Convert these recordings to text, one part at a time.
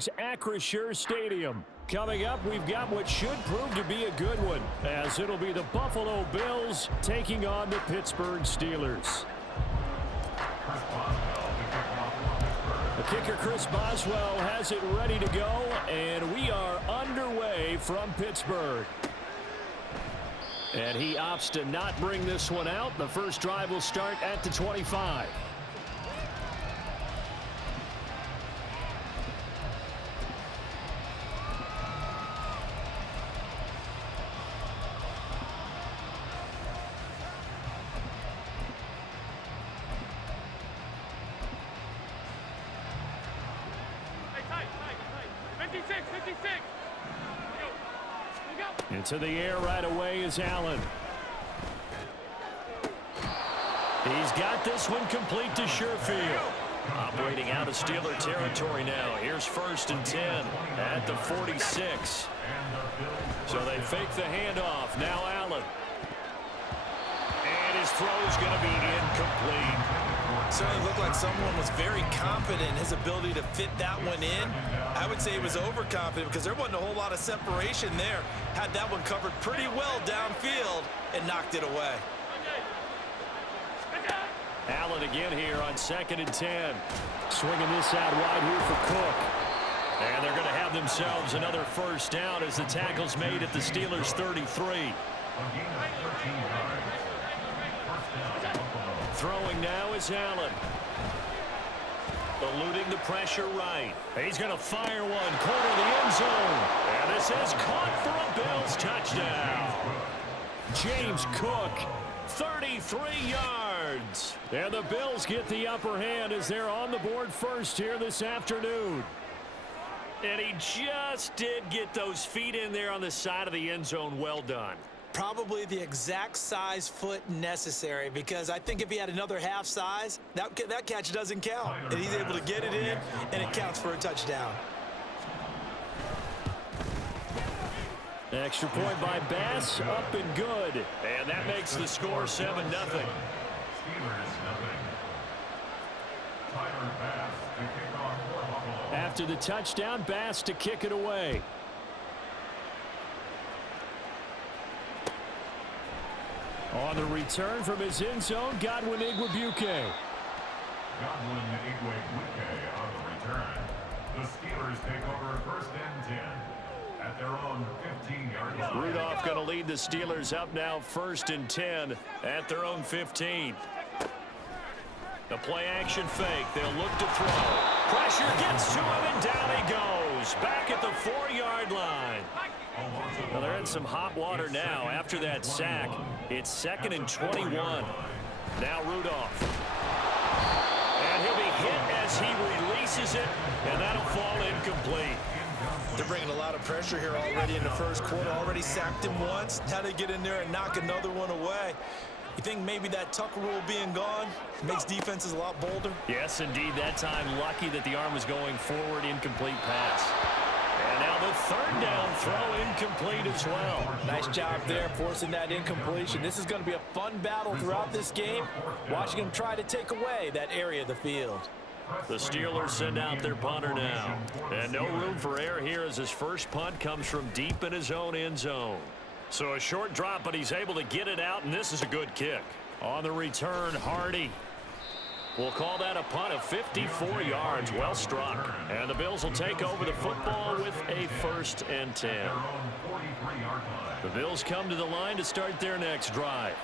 Pittsburgh's Acrisure Stadium. Coming up, we've got what should prove to be a good one, as it'll be the Buffalo Bills taking on the Pittsburgh Steelers. The kicker, Chris Boswell, has it ready to go, and we are underway from Pittsburgh. And he opts to not bring this one out. The first drive will start at the 25. Into the air right away is Allen. He's got this one complete to Sherfield. Operating out of Steeler territory now. Here's 1st and 10 at the 46. So they fake the handoff. Now Allen. And his throw is going to be incomplete. Certainly looked like someone was very confident in his ability to fit that one in. I would say he was overconfident because there wasn't a whole lot of separation there. Had that one covered pretty well downfield and knocked it away. Allen again here on 2nd and 10. Swinging this out wide here for Cook. And they're going to have themselves another first down as the tackle's made at the Steelers' 33. Throwing now is Allen. Eluding the pressure right. He's going to fire one, corner of the end zone. And this is caught for a Bills touchdown. James Cook, 33 yards. And the Bills get the upper hand as they're on the board first here this afternoon. And he just did get those feet in there on the side of the end zone. Well done. Probably the exact size foot necessary, because I think if he had another half size, that catch doesn't count. And he's able to get it in, and it counts for a touchdown. Extra point by Bass, up and good. And that makes the score 7-0. After the touchdown, Bass to kick it away. On the return from his end zone, Godwin Igwebuike. Godwin Igwebuike on the return. The Steelers take over 1st and 10 at their own 15-yard line. Rudolph going to lead the Steelers up now 1st and 10 at their own 15. The play action fake. They'll look to throw. Pressure gets to him and down he goes. Back at the 4-yard line. Well, they're in some hot water now after that sack. It's 2nd and 21. Now Rudolph. And he'll be hit as he releases it, and that'll fall incomplete. They're bringing a lot of pressure here already in the first quarter. Already sacked him once. How to get in there and knock another one away. You think maybe that Tucker rule being gone makes defenses a lot bolder? Yes, indeed. That time, lucky that the arm was going forward, incomplete pass. And now the 3rd down throw incomplete as well. Nice job there forcing that incompletion. This is going to be a fun battle throughout this game. Watching him try to take away that area of the field. The Steelers send out their punter now. And no room for error here as his first punt comes from deep in his own end zone. So a short drop, but he's able to get it out, and this is a good kick. On the return, Hardy. We'll call that a punt of 54 yards. Well struck. And the Bills will take over the football with a 1st and 10. The Bills come to the line to start their next drive.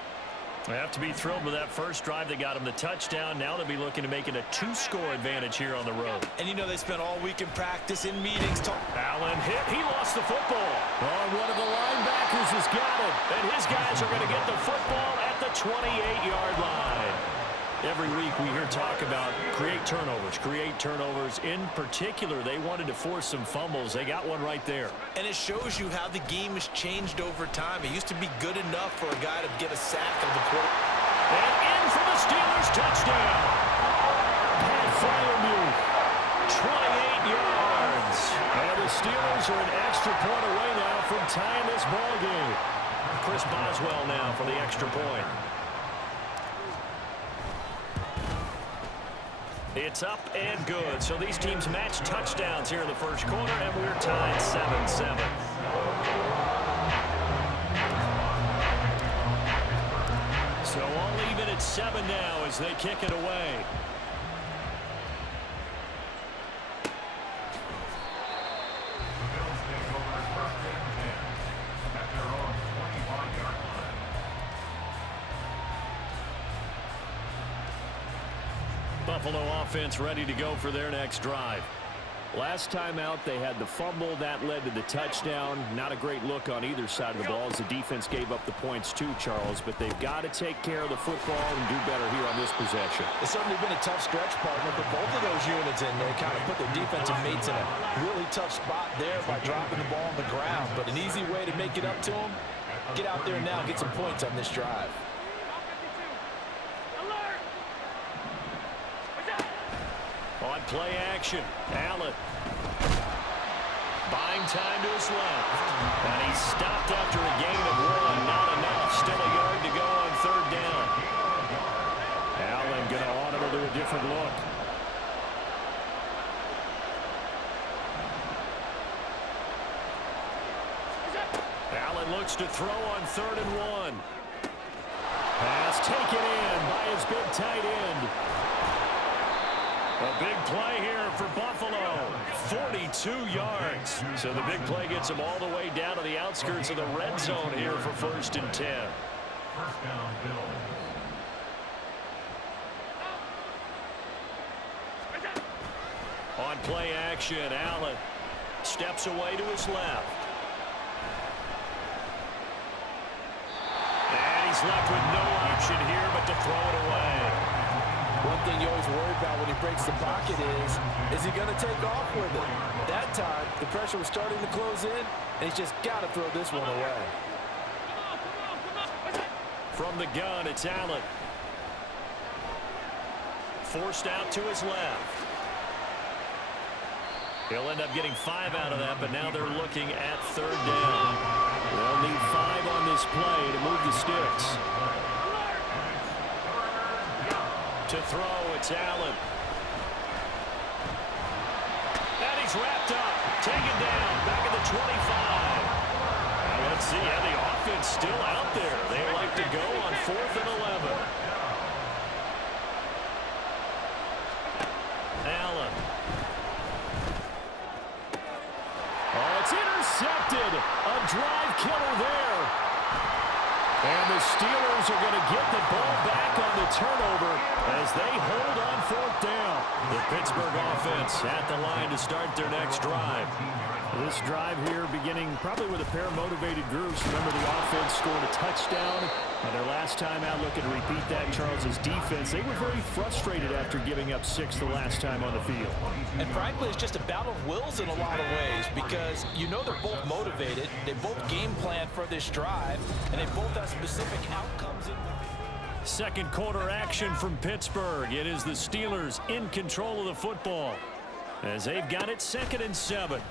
They have to be thrilled with that first drive that got them the touchdown. Now they'll be looking to make it a 2-score advantage here on the road. And you know they spent all week in practice, in meetings. Allen hit. He lost the football. Oh, one of the linebackers has got it. And his guys are going to get the football at the 28-yard line. Every week we hear talk about create turnovers. In particular, they wanted to force some fumbles. They got one right there. And it shows you how the game has changed over time. It used to be good enough for a guy to get a sack of the quarter. And in for the Steelers touchdown. Pat Freiermuth, 28 yards. And the Steelers are an extra point away now from tying this ball game. Chris Boswell now for the extra point. It's up and good. So these teams match touchdowns here in the first quarter, and we're tied 7-7. So all even at 7 now as they kick it away. Buffalo offense ready to go for their next drive. Last time out, they had the fumble. That led to the touchdown. Not a great look on either side of the ball as the defense gave up the points too, Charles. But they've got to take care of the football and do better here on this possession. It's certainly been a tough stretch, partner, for both of those units in there. Kind of put their defensive mates in a really tough spot there by dropping the ball on the ground. But an easy way to make it up to them, get out there now and get some points on this drive. On play action, Allen. Buying time to his left. And he's stopped after a gain of 1. Not enough. Still a yard to go on 3rd down. Allen going to audible to a different look. Allen looks to throw on 3rd and 1. Pass taken in by his big tight end. A big play here for Buffalo. 42 yards. So the big play gets them all the way down to the outskirts of the red zone here for 1st and 10. First down, Bills. On play action, Allen steps away to his left. And he's left with no option here but to throw it away. One thing you always worry about when he breaks the pocket is he going to take off with it? That time, the pressure was starting to close in, and he's just got to throw this one away. From the gun, it's Allen. Forced out to his left. He'll end up getting 5 out of that, but now they're looking at 3rd down. They'll need 5 on this play to move the sticks. To throw, it's Allen. And he's wrapped up. Taken down. Back at the 25. Now let's see how the offense still out there. They like to go on 4th and 11. Allen. Oh, it's intercepted. A drive killer there. And the Steelers are going to get the ball back on the turnover as they hold on 4th down. The Pittsburgh offense at the line to start their next drive. This drive here beginning probably with a pair of motivated groups. Remember, the offense scored a touchdown. Their last time out, looking to repeat that, Charles's defense. They were very frustrated after giving up 6 the last time on the field. And frankly, it's just a battle of wills in a lot of ways because you know they're both motivated. They both game plan for this drive, and they both have specific outcomes in mind. Second quarter action from Pittsburgh. It is the Steelers in control of the football as they've got it 2nd and 7.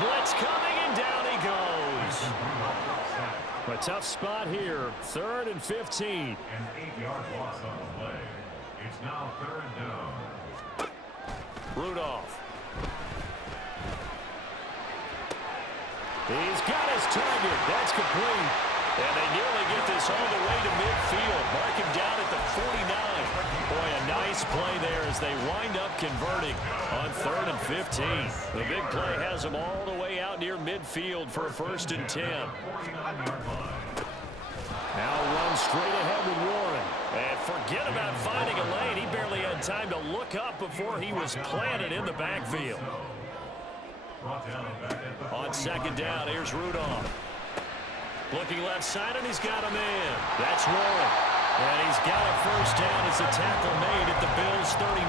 Blitz coming, and down he goes. A tough spot here. 3rd and 15. An 8-yard loss on the play. It's now 3rd down. Rudolph. He's got his target. That's complete. And they nearly get this all the way to midfield. Mark him down at the 49. Boy, a nice play there as they wind up converting on 3rd and 15. The big play has them all the way out near midfield for a 1st and 10. Now run straight ahead with Warren. And forget about finding a lane. He barely had time to look up before he was planted in the backfield. On 2nd down, here's Rudolph. Looking left side, and he's got a man. That's Warren. And he's got a 1st down as the tackle made at the Bills' 39.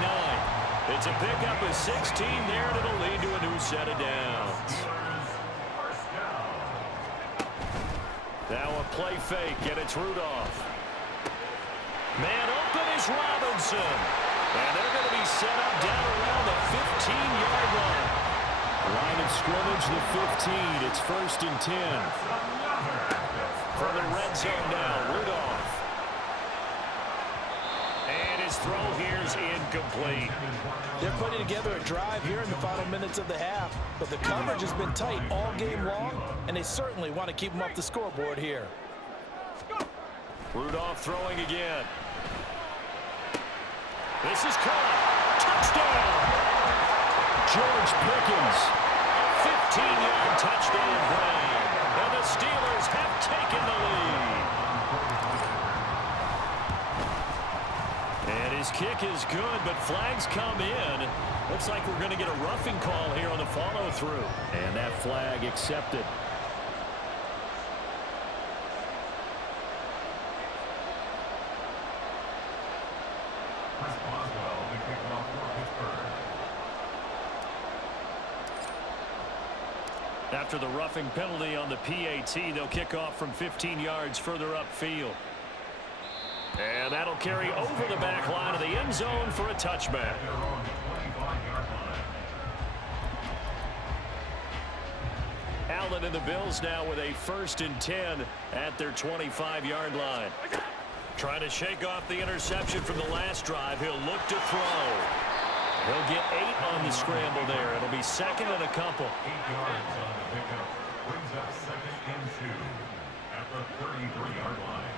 It's a pickup of 16 there, and it'll lead to a new set of downs. Now a play fake, and it's Rudolph. Man open is Robinson. And they're going to be set up down around the 15-yard line. Line of scrimmage, the 15. It's 1st and 10. From the red zone now, Rudolph. And his his throw here's incomplete. They're putting together a drive here in the final minutes of the half, but the coverage has been tight all game long, and they certainly want to keep them up the scoreboard here. Rudolph throwing again. This is caught. Touchdown! George Pickens, a 15-yard touchdown grab, and the Steelers have taken the lead. And his kick is good, but flags come in. Looks like we're going to get a roughing call here on the follow-through. And that flag accepted. After the roughing penalty on the PAT, they'll kick off from 15 yards further upfield. And that'll carry over the back line of the end zone for a touchback. Allen and the Bills now with a 1st and 10 at their 25-yard line. Trying to shake off the interception from the last drive. He'll look to throw. He'll get 8 on the scramble there. It'll be 2nd and a couple. 8 yards on the pickup. Brings up 2nd and 2 at the 33-yard line.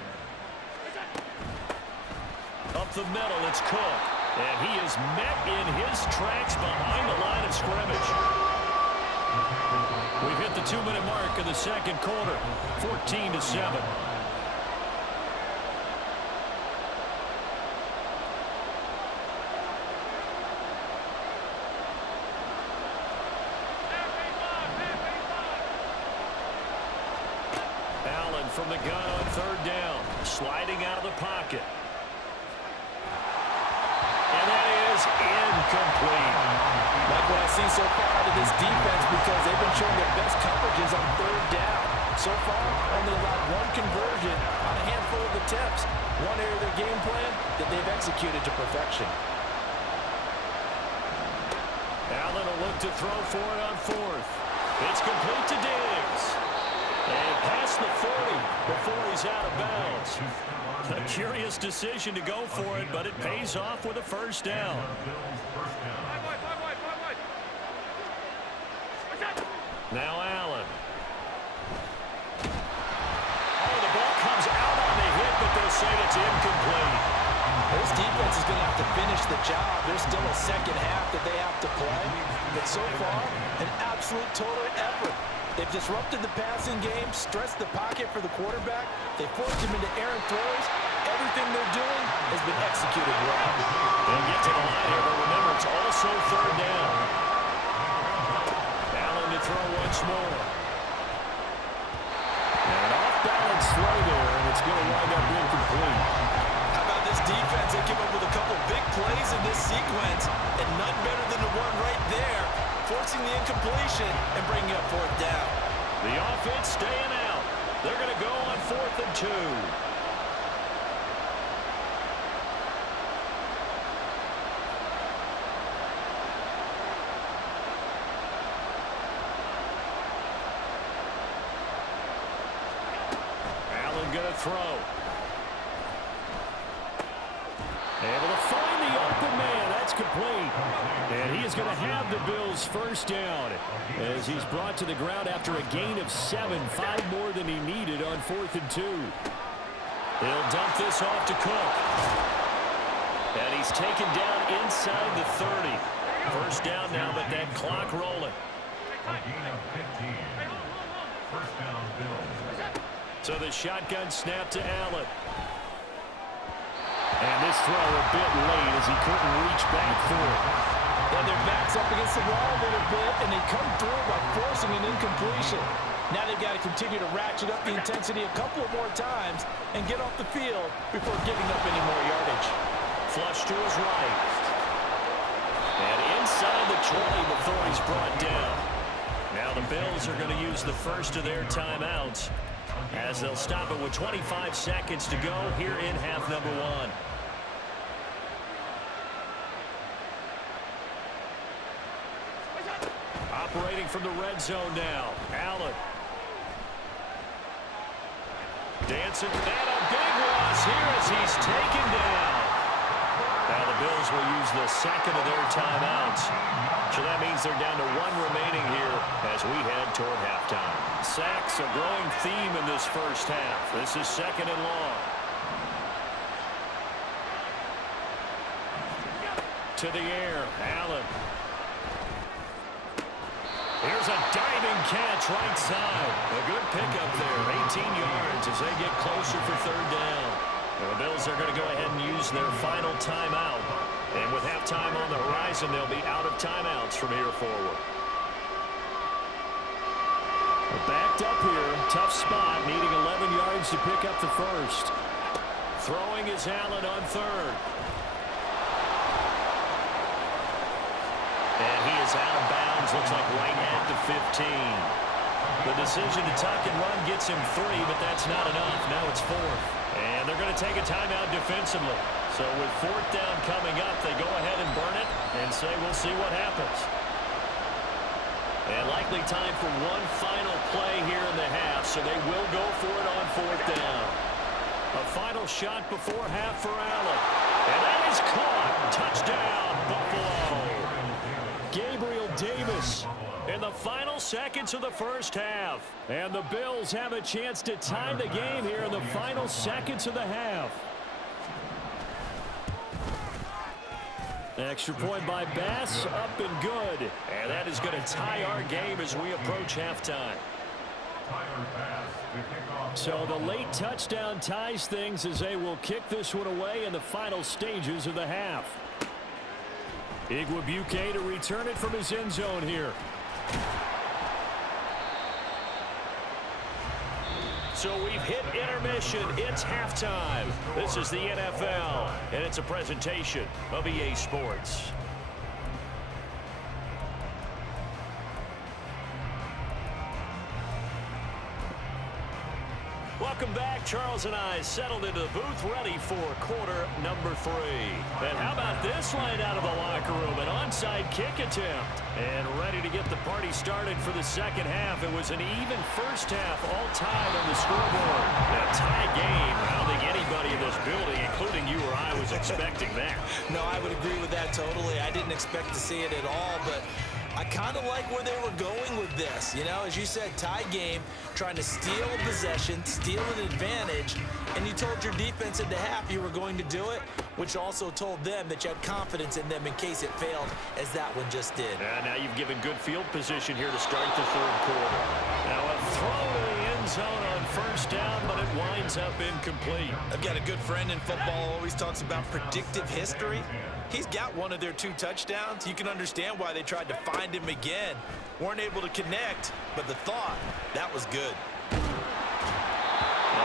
Up the middle, it's Cook. And he is met in his tracks behind the line of scrimmage. We've hit the 2-minute mark of the second quarter. 14-7. Allen from the gun on 3rd down. Sliding out of the pocket. And that is incomplete. Like what I see so far out of this defense, because they've been showing their best coverages on 3rd down. So far, only allowed 1 conversion on a handful of attempts. One area of their game plan that they've executed to perfection. Allen will look to throw for it on 4th. It's complete to Diggs. And past the 40 before he's out of bounds. A curious decision to go for it, but it pays off with a 1st down. Now Allen. Oh, the ball comes out on the hit, but they'll say it's incomplete. This defense is going to have to finish the job. There's still a second half that they have to play. But so far, an absolute total effort. They've disrupted the passing game, stressed the pocket for the quarterback. They forced him into errant throws. Everything they're doing has been executed well. They'll get to the line here, but remember, it's also 3rd down. Allen to throw once more. And an off-balance throw there, and it's going to wind up incomplete. How about this defense? They came up with a couple big plays in this sequence, and none better than the one right there, forcing the incompletion and bringing up 4th down. The offense staying out. They're going to go on 4th and 2. Allen going to throw. Able to find the open man. That's complete. And he is going to have the Bills' 1st down as he's brought to the ground after a gain of 7, 5 more than he needed on 4th and 2. He'll dump this off to Cook. And he's taken down inside the 30. 1st down now, but that clock rolling. A gain of 15. 1st down, Bills. So the shotgun snap to Allen. And this throw a bit late as he couldn't reach back for it. Well, their back's up against the wall a little bit, and they come through by forcing an incompletion. Now they've got to continue to ratchet up the intensity a couple of more times and get off the field before giving up any more yardage. Flush to his right. And inside the 20 before he's brought down. Now the Bills are going to use the first of their timeouts as they'll stop it with 25 seconds to go here in half number 1. Operating from the red zone now. Allen. Dancing that a big loss here as he's taken down. Now the Bills will use the second of their timeouts. So that means they're down to one remaining here as we head toward halftime. Sacks, a growing theme in this first half. This is second and long. To the air, Allen. Here's a diving catch right side. A good pickup there, 18 yards as they get closer for third down. And the Bills are going to go ahead and use their final timeout. And with halftime on the horizon, they'll be out of timeouts from here forward. Backed up here, tough spot, needing 11 yards to pick up the first. Throwing is Allen on third. And he is out of bounds, looks like right at the 15. The decision to tuck and run gets him 3, but that's not enough. Now it's fourth. And they're going to take a timeout defensively. So with fourth down coming up, they go ahead and burn it and say we'll see what happens. And likely time for one final play here in the half, so they will go for it on fourth down. A final shot before half for Allen. And that is caught. Touchdown, Buffalo. Gabriel Davis In the final seconds of the first half. And the Bills have a chance to tie the game here in the final seconds of the half. Extra point by Bass, up and good. And that is going to tie our game as we approach halftime. So the late touchdown ties things as they will kick this one away in the final stages of the half. Igwebuike to return it from his end zone here. So we've hit intermission. It's halftime. This is the NFL, and it's a presentation of EA Sports. Welcome back. Charles and I settled into the booth, ready for quarter number 3. And how about this line out of the locker room? An onside kick attempt. And ready to get the party started for the second half. It was an even first half, all tied on the scoreboard. A tie game. I don't think anybody in this building, including you or I, was expecting that. No, I would agree with that totally. I didn't expect to see it at all, but I kind of like where they were going with this. You know, as you said, tie game, trying to steal a possession, steal an advantage, and you told your defense at the half you were going to do it, which also told them that you had confidence in them in case it failed, as that one just did. Now you've given good field position here to start the third quarter. Now a throw to the end zone on first down, but it winds up incomplete. I've got a good friend in football who always talks about predictive history. He's got one of their 2 touchdowns. You can understand why they tried to find him again. Weren't able to connect, but the thought, that was good.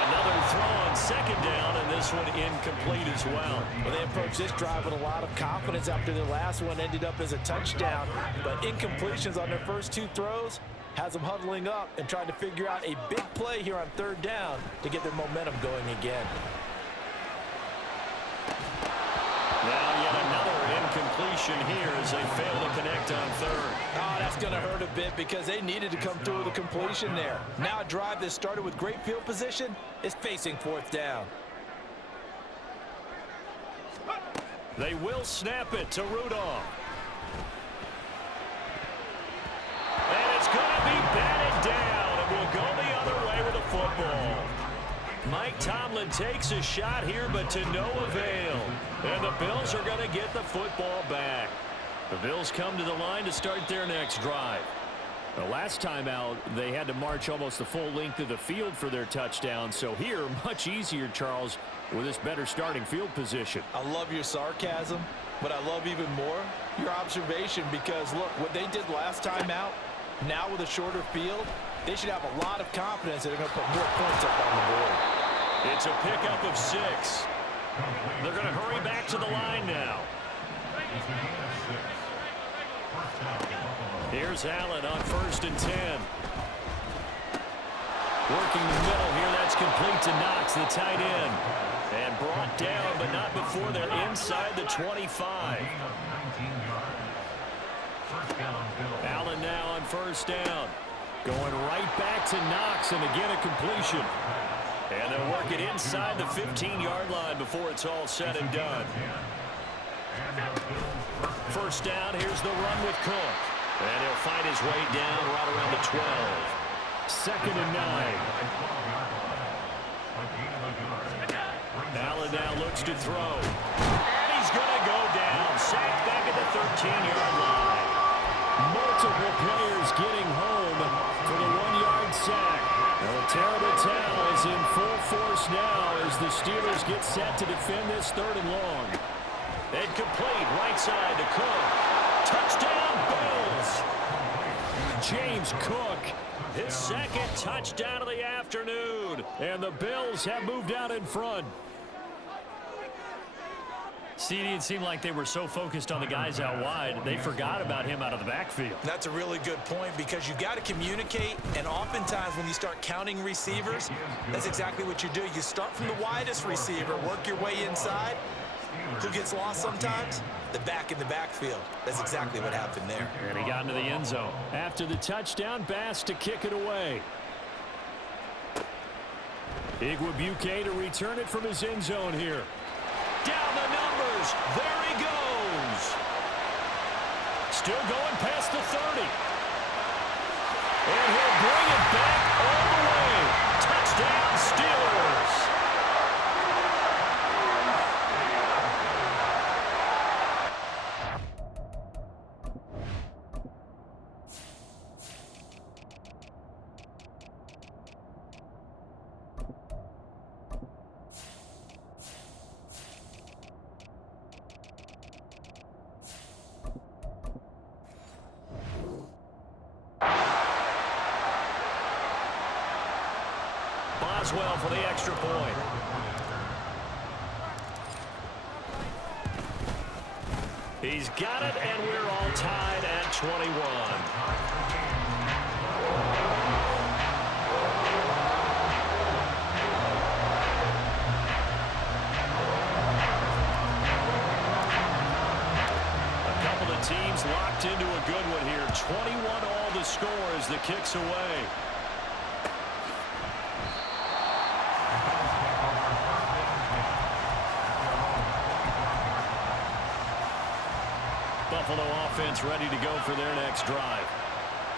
Another throw on second down, and this one incomplete as well. Well, they approached this drive with a lot of confidence after their last one ended up as a touchdown. But incompletions on their first 2 throws has them huddling up and trying to figure out a big play here on third down to get their momentum going again. Now yet another incompletion here as they fail to connect on third. Oh, that's going to hurt a bit because they needed to come through with a completion there. Now a drive that started with great field position is facing fourth down. They will snap it to Rudolph. And it's going to be batted down, and we'll go the other way with the football. Mike Tomlin takes a shot here, but to no avail. And the Bills are going to get the football back. The Bills come to the line to start their next drive. The last time out, they had to march almost the full length of the field for their touchdown. So here, much easier, Charles, with this better starting field position. I love your sarcasm, but I love even more your observation because, look, what they did last time out, now with a shorter field, they should have a lot of confidence that they're going to put more points up on the board. It's a pickup of 6. They're going to hurry back to the line now. Here's Allen on 1st and 10. Working the middle here, that's complete to Knox, the tight end. And brought down, but not before they're inside the 25. Allen now on 1st down. Going right back to Knox, and again a completion. And they'll work it inside the 15-yard line before it's all said and done. First down, here's the run with Cook. And he'll find his way down right around the 12. 2nd and 9. Allen now looks to throw. And he's going to go down. Sacked back at the 13-yard line. Multiple players getting home for the 1-yard sack. Now a terrible towel is in full force now as the Steelers get set to defend this 3rd and long. Incomplete, right side to Cook. Touchdown, Bills. James Cook, His 2nd touchdown of the afternoon. and the Bills have moved out in front. CD, it seemed like they were so focused on the guys out wide, they forgot about him out of the backfield. That's a really good point because you got to communicate, and oftentimes when you start counting receivers, that's exactly what you do. You start from the widest receiver, work your way inside. Who gets lost sometimes? The back in the backfield. That's exactly what happened there. And he got into the end zone. After the touchdown, Bass to kick it away. Igwebuike to return it from his end zone here. Down the numbers. There he goes. Still going past the 30. And he'll bring it back all the way. Touchdown, Steelers. Boswell for the extra point. He's got it, and we're all tied at 21. A couple of teams locked into a good one here. 21 all the score as the kick's away. Buffalo offense ready to go for their next drive.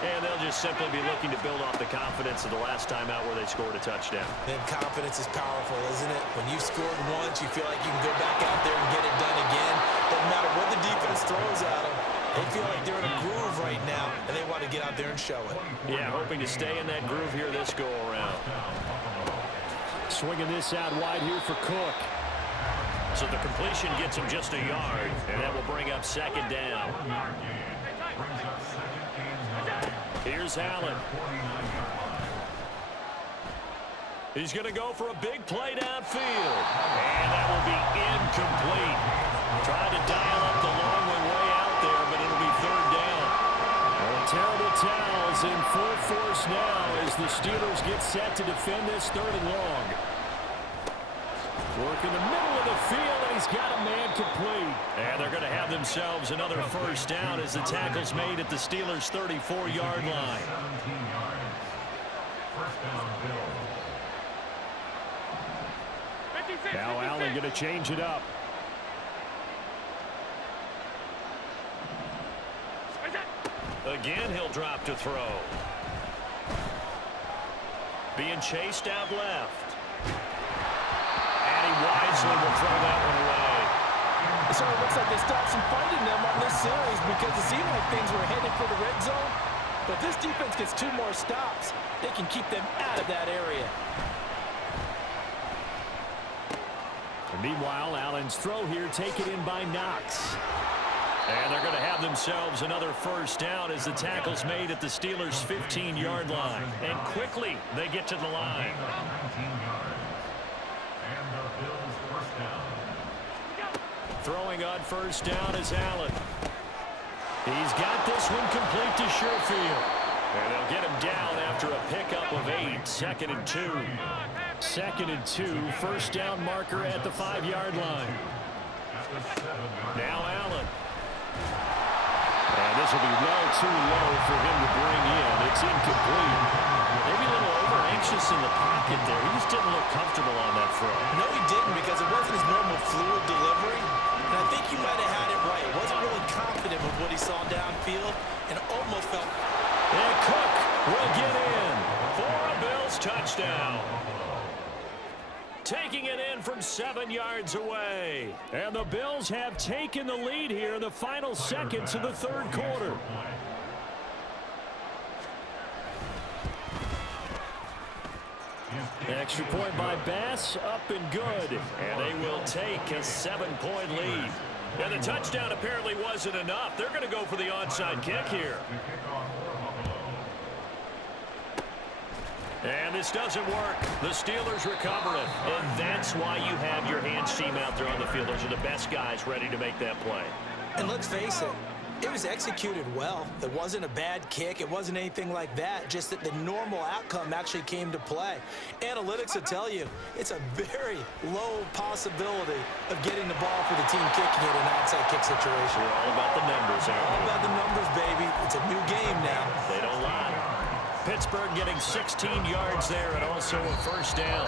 And they'll just simply be looking to build off the confidence of the last time out where they scored a touchdown. And confidence is powerful, isn't it? When you've scored once, you feel like you can go back out there and get it done again. Doesn't matter what the defense throws at them. They feel like they're in a groove right now, and they want to get out there and show it. Yeah, hoping to stay in that groove here this go-around. Swinging this out wide here for Cook. So the completion gets him just a yard, and that will bring up 2nd down. Here's Allen. He's going to go for a big play downfield. And that will be incomplete. Tried to dial up the long way out there, but it'll be 3rd down. Well, terrible towels in full force now as the Steelers get set to defend this 3rd and long. Work in the middle of the field, and he's got a man complete. And they're going to have themselves another 1st down as the tackle's made at the Steelers' 34-yard line. Now Allen going to change it up. Again, he'll drop to throw. Being chased out left. And he wisely will throw that one away. So it looks like they stopped some fight in them on this series because it seemed like things were headed for the red zone. But this defense gets 2 more stops. They can keep them out of that area. And meanwhile, Allen's throw here taken in by Knox. And they're going to have themselves another 1st down as the tackle's made at the Steelers' 15-yard line. And quickly, they get to the line. Throwing on 1st down is Allen. He's got this one complete to Sherfield. And they'll get him down after a pickup of 8. 2nd and 2. 2nd and 2. 1st down marker at the 5-yard line. Now Allen. And this will be too low for him to bring in. It's incomplete. Maybe a little over-anxious in the pocket there. He just didn't look comfortable on that throw. No, he didn't, because it wasn't his normal fluid delivery. And I think you might have had it right. He wasn't really confident with what he saw downfield and almost felt... And Cook will get in for a Bills touchdown. Taking it in from 7 yards away. And the Bills have taken the lead here in the final seconds of the third quarter. Extra point by Bass, up and good. And they will take a 7-point lead. And the touchdown apparently wasn't enough. They're going to go for the onside kick here. And this doesn't work. The Steelers recover it. And that's why you have your hands team out there on the field. Those are the best guys ready to make that play. And let's face it, it was executed well. It wasn't a bad kick. It wasn't anything like that. Just that the normal outcome actually came to play. Analytics will tell you it's a very low possibility of getting the ball for the team kicking it in an onside kick situation. We're all about the numbers, Aaron. All about the numbers, baby. It's a new game now. They don't lie. Pittsburgh getting 16 yards there and also a first down.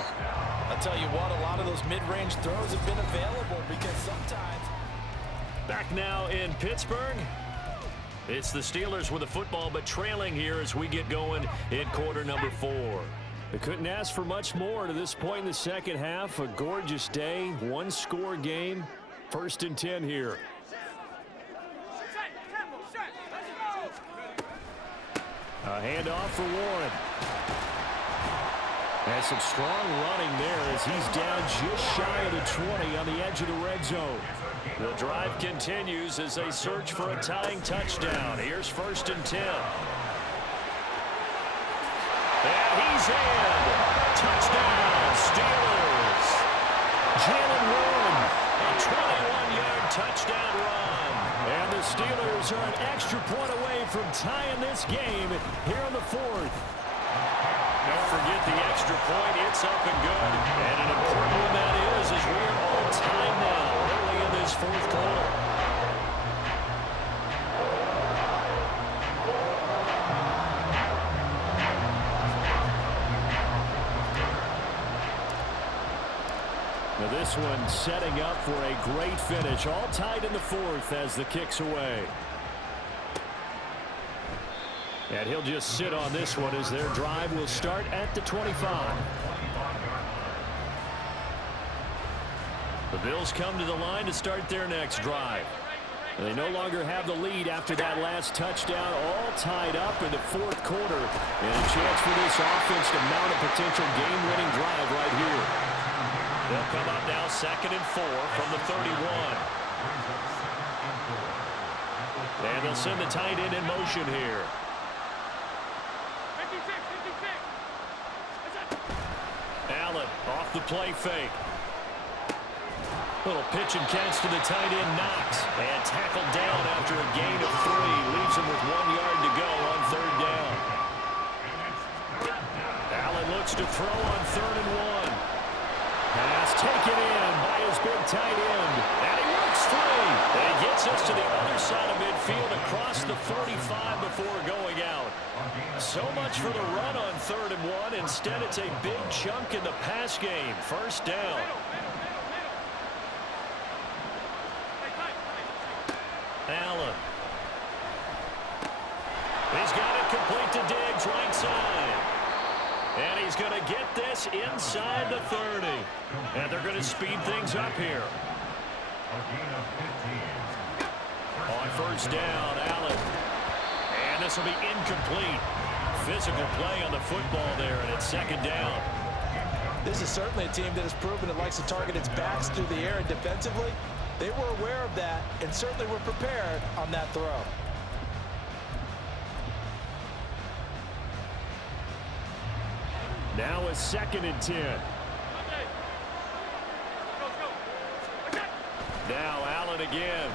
I'll tell you what, a lot of those mid-range throws have been available because sometimes... Back now in Pittsburgh. It's the Steelers with the football, but trailing here as we get going in quarter number 4. They couldn't ask for much more to this point in the second half. A gorgeous day, one-score game. 1st and 10 here. A handoff for Warren. And some strong running there as he's down just shy of the 20 on the edge of the red zone. The drive continues as they search for a tying touchdown. Here's 1st and 10. And he's in. Touchdown, Steelers. Jalen Warren. A 21-yard touchdown run. And the Steelers are an extra point away from tying this game here in the 4th. Don't forget the extra point. It's up and good. And an important one that is as we're all tied now early in this 4th quarter. Now this one setting up for a great finish. All tied in the 4th as the kick's away. And he'll just sit on this one as their drive will start at the 25. The Bills come to the line to start their next drive. And they no longer have the lead after that last touchdown, all tied up in the 4th quarter. And a chance for this offense to mount a potential game-winning drive right here. They'll come up now 2nd and 4 from the 31. And they'll send the tight end in motion here. Allen off the play fake. Little pitch and catch to the tight end, Knox. And tackled down after a gain of 3. Leaves him with 1 yard to go on 3rd down. Allen looks to throw on 3rd and 1. Pass taken in by his big tight end. And he works free. And he gets us to the other side of midfield across the 45 before going out. So much for the run on 3rd and 1. Instead, it's a big chunk in the pass game. 1st down. Allen. He's got it complete to Diggs, right side. And he's going to get this inside the 30. And they're going to speed things up here. On 1st down, Allen. And this will be incomplete. Physical play on the football there, and it's 2nd down. This is certainly a team that has proven it likes to target its backs through the air, and defensively, they were aware of that and certainly were prepared on that throw. Now a 2nd and 10. Now Allen again.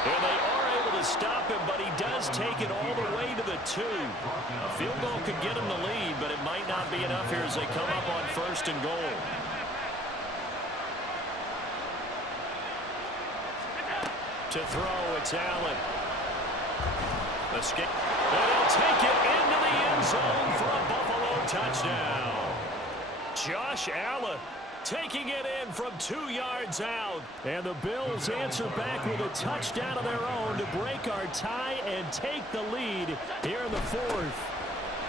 And they are able to stop him, but he does take it all the way to the 2. A field goal could get him the lead, but it might not be enough here as they come up on 1st and goal. To throw, it's Allen. Escape. And he'll take it into the end zone for a Buffalo touchdown. Josh Allen taking it in from 2 yards out. And the Bills answer back with a touchdown of their own to break our tie and take the lead here in the fourth.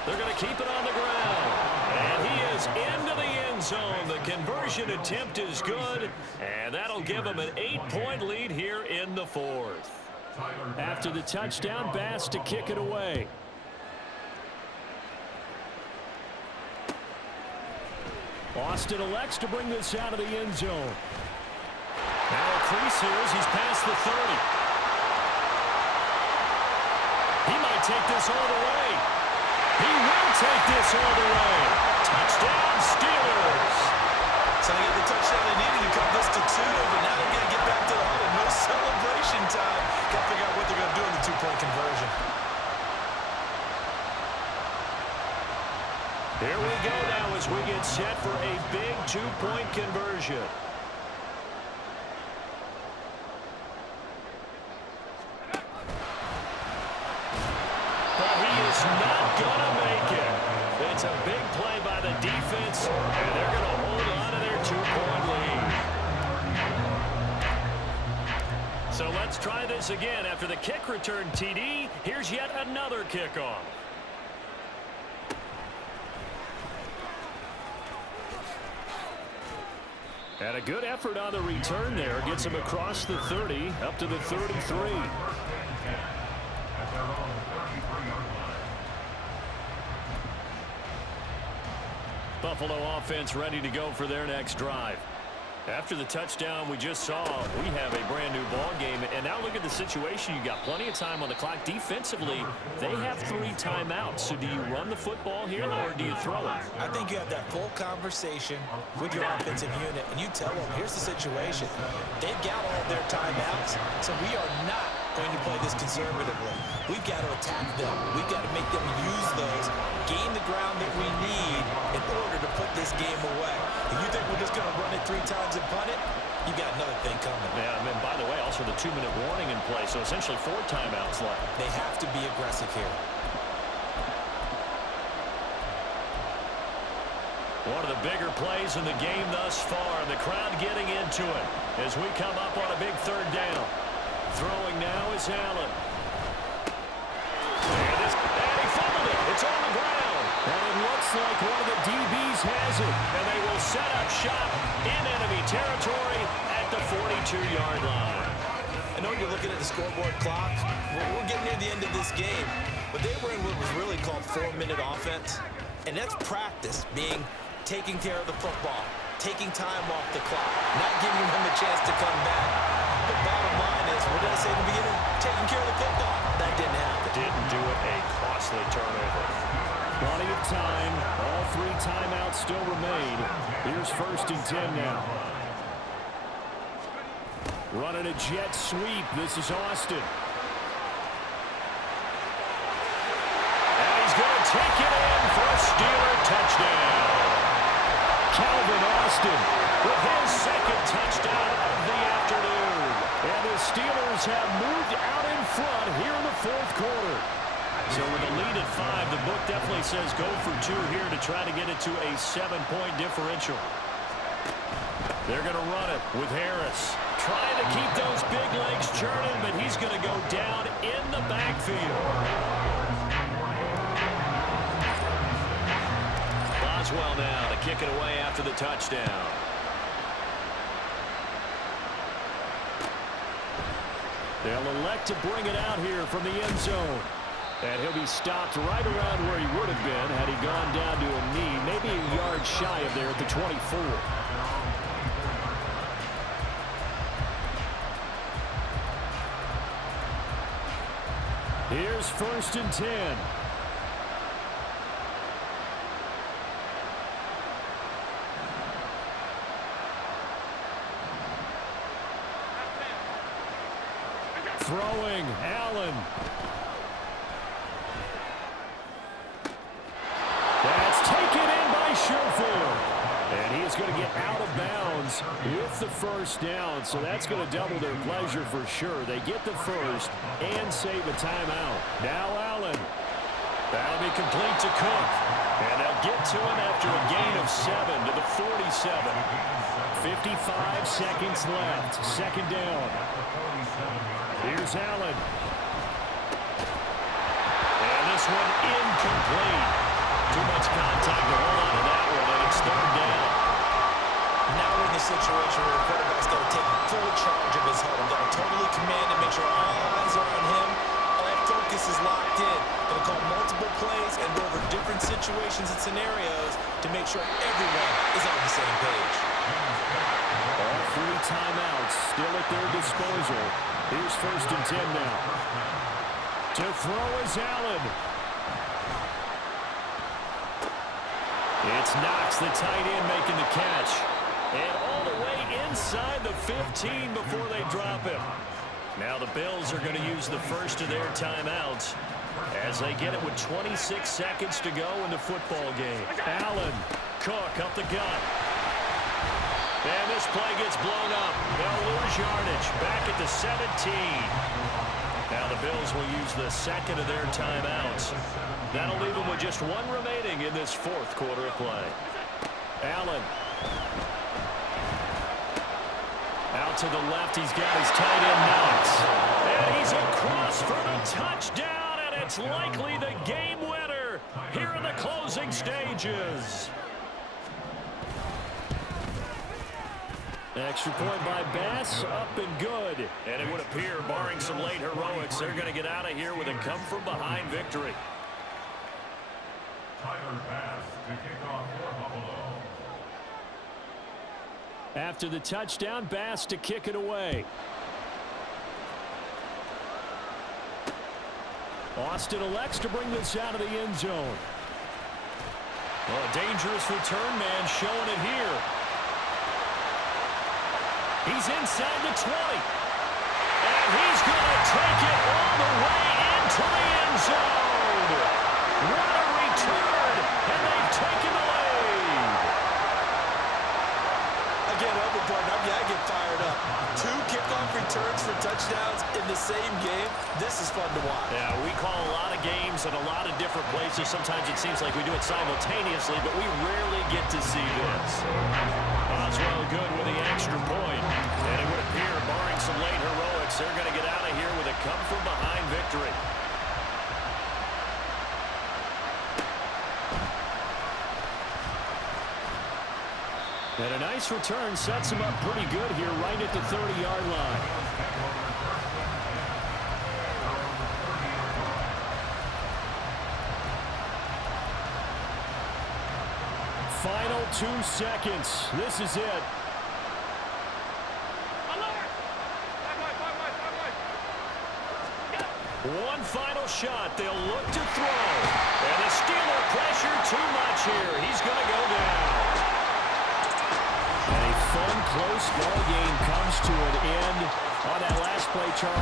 They're going to keep it on the ground. And he is into the end zone. The conversion attempt is good. And that'll give him an 8-point lead here in the fourth. After the touchdown, Bass to kick it away. Austin elects to bring this out of the end zone. Now a crease here as he's past the 30. He might take this all the way. He will take this all the way. Touchdown, Steelers. So they got the touchdown they needed to cut this to 2, but now they're going to get back to the huddle. No celebration time. Got to figure out what they're going to do in the 2-point conversion. Here we go now as we get set for a big 2-point conversion. But he is not going to make it. It's a big play by the defense, and they're going to hold on to their 2-point lead. So let's try this again. After the kick return TD, here's yet another kickoff. And a good effort on the return there. Gets him across the 30, up to the 33. Buffalo offense ready to go for their next drive. After the touchdown we just saw, we have a brand new ball game. And now look at the situation. You got plenty of time on the clock. Defensively, they have 3 timeouts. So do you run the football here or do you throw it? I think you have that full conversation with your offensive unit, and you tell them, here's the situation. They've got all their timeouts, so we are not going to play this conservatively. We've got to attack them. We've got to make them use those, gain the ground that we need in order to put this game away. If you think we're just going to run it 3 times and punt it, you got another thing coming. Yeah, and by the way, also the 2-minute warning in play, so essentially 4 timeouts left. They have to be aggressive here. One of the bigger plays in the game thus far. The crowd getting into it as we come up on a big 3rd down. Throwing now is Allen. And he fumbled it. It's on the ground. And it looks like one of the DBs has it. And they will set up shop in enemy territory at the 42-yard line. I know you're looking at the scoreboard clock. We're getting near the end of this game. But they were in what was really called 4-minute offense. And that's practice, taking care of the football, taking time off the clock, not giving him a chance to come back. The bottom line is, what did I say in the beginning? Taking care of the football. That didn't happen. Didn't do it. A costly turnover. Plenty of time. All 3 timeouts still remain. Here's 1st and 10 now. Running a jet sweep. This is Austin. And he's going to take it in for a Steeler touchdown. Calvin Austin with his 2nd touchdown of the afternoon. And the Steelers have moved out in front here in the 4th quarter. So with a lead at 5, the book definitely says go for 2 here to try to get it to a 7-point differential. They're going to run it with Harris. Trying to keep those big legs churning, but he's going to go down in the backfield. Boswell now to kick it away after the touchdown. They'll elect to bring it out here from the end zone. And he'll be stopped right around where he would have been had he gone down to a knee, maybe a yard shy of there at the 24. Here's 1st and 10. Throwing, Allen. That's taken in by Schofield. And he's going to get out of bounds with the first down, so that's going to double their pleasure for sure. They get the first and save a timeout. Now Allen. That'll be complete to Cook. And they'll get to him after a gain of 7 to the 47. 55 seconds left. Second down. Here's Allen. And this one incomplete. Too much contact to hold on to that one, and it's third down. Now we're in the situation where the quarterback's got to take full charge of his huddle. Got to totally command and make sure all eyes are on him. All focus is locked in. Going to call multiple plays and go over different situations and scenarios to make sure everyone is on the same page. All 3 timeouts still at their disposal. Here's first and 10 now. To throw is Allen. It's Knox, the tight end, making the catch. And all the way inside the 15 before they drop him. Now the Bills are going to use the first of their timeouts as they get it with 26 seconds to go in the football game. Allen, Cook up the gut. And this play gets blown up. They'll lose yardage back at the 17. Now the Bills will use the second of their timeouts. That'll leave them with just 1 remaining in this fourth quarter of play. Allen. Out to the left, he's got his tight end Knox. And he's across for the touchdown, and it's likely the game winner here in the closing stages. Extra point by Bass, up and good. And it would appear, barring some late heroics, they're going to get out of here with a come-from-behind victory. Tyler Bass to kick off for Buffalo. After the touchdown, Bass to kick it away. Austin elects to bring this out of the end zone. Well, a dangerous return man showing it here. He's inside the 20. And he's going to take it all the way into the end zone. What a return, and they've taken the lead. Again, overboard, I get fired up. 2 kickoff returns for touchdowns in the same game. This is fun to watch. Yeah, we call a lot of games in a lot of different places. Sometimes it seems like we do it simultaneously, but we rarely get to see this. Oswell good with the extra point. And it would appear, barring some late heroics, they're going to get out of here with a come-from-behind victory. And a nice return sets him up pretty good here right at the 30-yard line. Final 2 seconds. This is it. One final shot. They'll look to throw. And the Steeler pressure too much here. He's going to go down. And a fun, close ball game comes to an end on that last play, Charles.